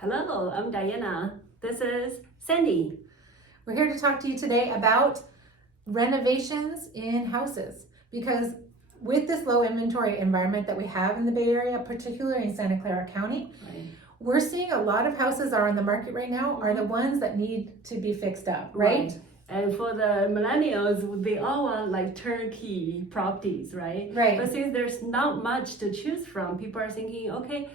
Hello, I'm Diana. This is Sandy. We're here to talk to you today about renovations in houses, because with this low inventory environment that we have in the Bay Area, particularly in Santa Clara County, we're seeing a lot of houses are on the market right now are the ones that need to be fixed up, right? And for the millennials, they all want like turnkey properties, right? Right. But since there's not much to choose from, people are thinking, okay,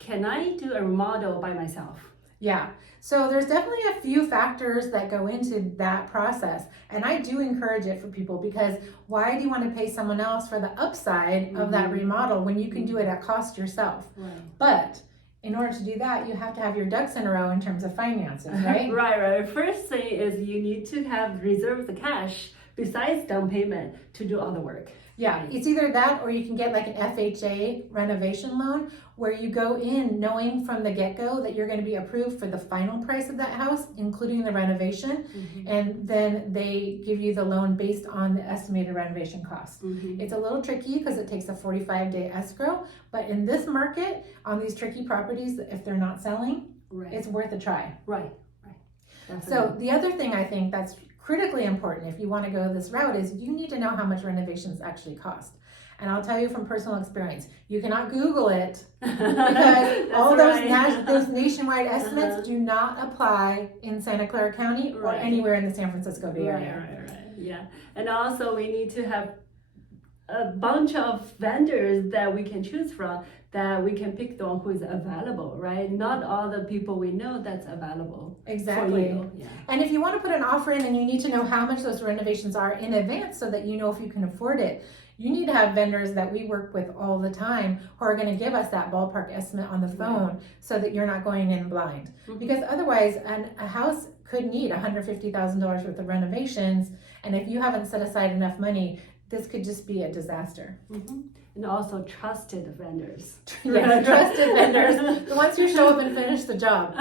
can I do a remodel by myself? Yeah, so there's definitely a few factors that go into that process, and I do encourage it for people, because why do you want to pay someone else for the upside of that remodel when you can do it at cost yourself? Right. But in order to do that, you have to have your ducks in a row in terms of finances, right? Right. First thing is you need to have reserve the cash besides down payment to do all the work. Yeah, it's either that or you can get like an FHA renovation loan where you go in knowing from the get-go that you're going to be approved for the final price of that house, including the renovation, and then they give you the loan based on the estimated renovation cost. It's a little tricky because it takes a 45-day escrow, but in this market, on these tricky properties, if they're not selling, it's worth a try. Right. So the other thing I think that's critically important if you want to go this route is you need to know how much renovations actually cost. And I'll tell you from personal experience, you cannot Google it because all those nationwide estimates do not apply in Santa Clara County or anywhere in the San Francisco Bay Area. Right. Yeah. And also we need to have a bunch of vendors that we can choose from, that we can pick the one who is available, right? Not all the people we know that's available. Exactly. For you. Yeah. And if you want to put an offer in and you need to know how much those renovations are in advance so that you know if you can afford it, you need to have vendors that we work with all the time who are going to give us that ballpark estimate on the phone so that you're not going in blind. Because otherwise, a house could need $150,000 worth of renovations, and if you haven't set aside enough money, this could just be a disaster. And also trusted vendors. Yes, trusted vendors. The ones who show up and finish the job.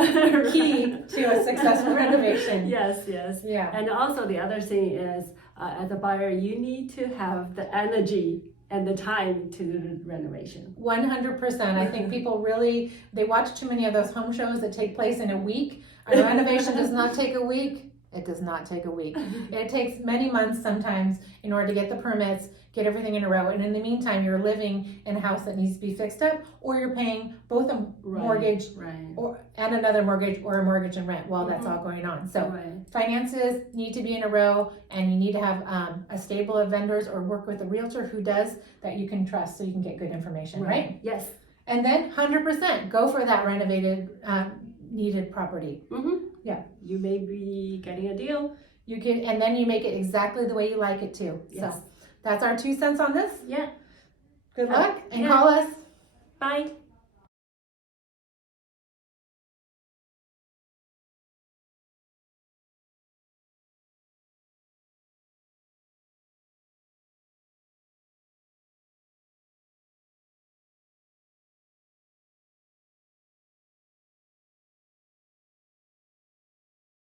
Key to a successful renovation. Yes. Yeah. And also the other thing is, as a buyer, you need to have the energy and the time to do the renovation. 100%. I think people really, they watch too many of those home shows that take place in a week. A renovation does not take a week. It does not take a week. It takes many months sometimes in order to get the permits, get everything in a row. And in the meantime, you're living in a house that needs to be fixed up, or you're paying both a mortgage and another mortgage, or a mortgage and rent while that's all going on. So finances need to be in a row, and you need to have a stable of vendors or work with a realtor who does that you can trust so you can get good information, right? Yes. And then 100% go for that renovated needed property. Yeah. You may be getting a deal. You can, and then you make it exactly the way you like it too. Yes. So that's our 2 cents on this. Yeah. Good luck and call us. Bye.